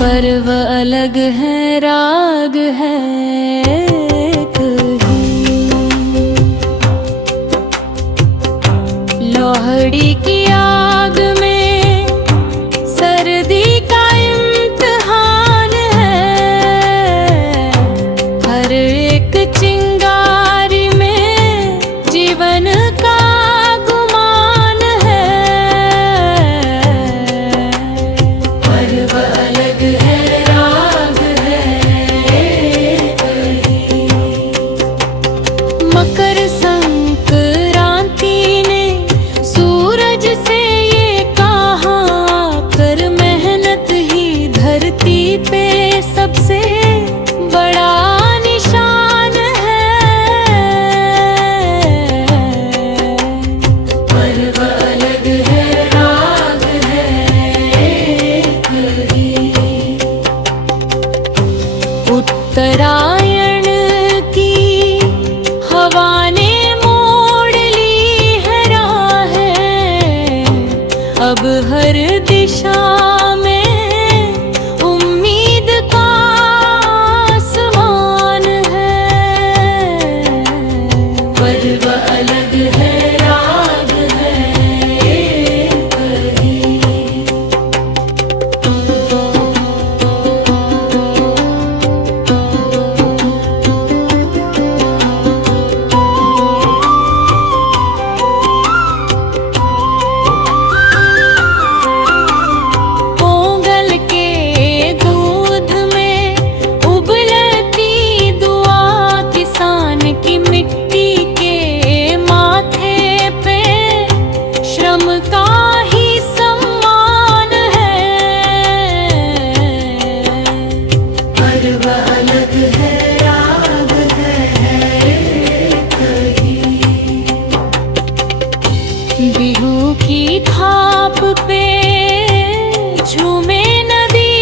पर्व अलग है, राग है कहीं। लोहड़ी की आग में सर्दी का इम्तिहान है। हर एक चिंगारी में जीवन का गुमान है। पर्व अलग है, राग है कहीं। मकर संक्रांति ने सूरज से ये कहा कर मेहनत ही धरती पे सबसे बड़ा निशान है। पर्व अलग है, राग है कहीं। उत्तरायण की हवा ने मोड़ ली है राहें। अब हर दिशा में उम्मीद का आसमान है। पर्व अलग है, राग है कहीं। पोंगल के दूध में उबलती दुआ किसान की मिट्टी के माथे पे श्रम का ही सम्मान है। पर्व अलग है, राग है कहीं। बिहू की थाप पे झूमे नदी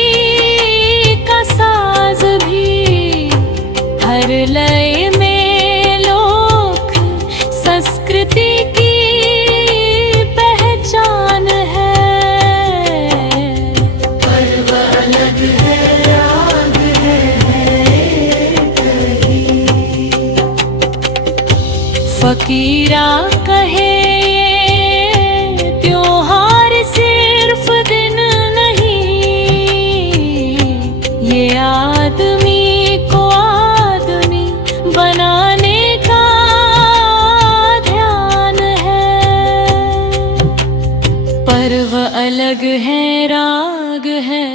का साज भी। हर लय में लोक संस्कृति की पहचान है। पर्व अलग है, राग है कहीं। फकीरा कहे ये त्योहार सिर्फ दिन नहीं। ये आदमी को आदमी बनाने का ध्यान है। पर्व अलग है, राग है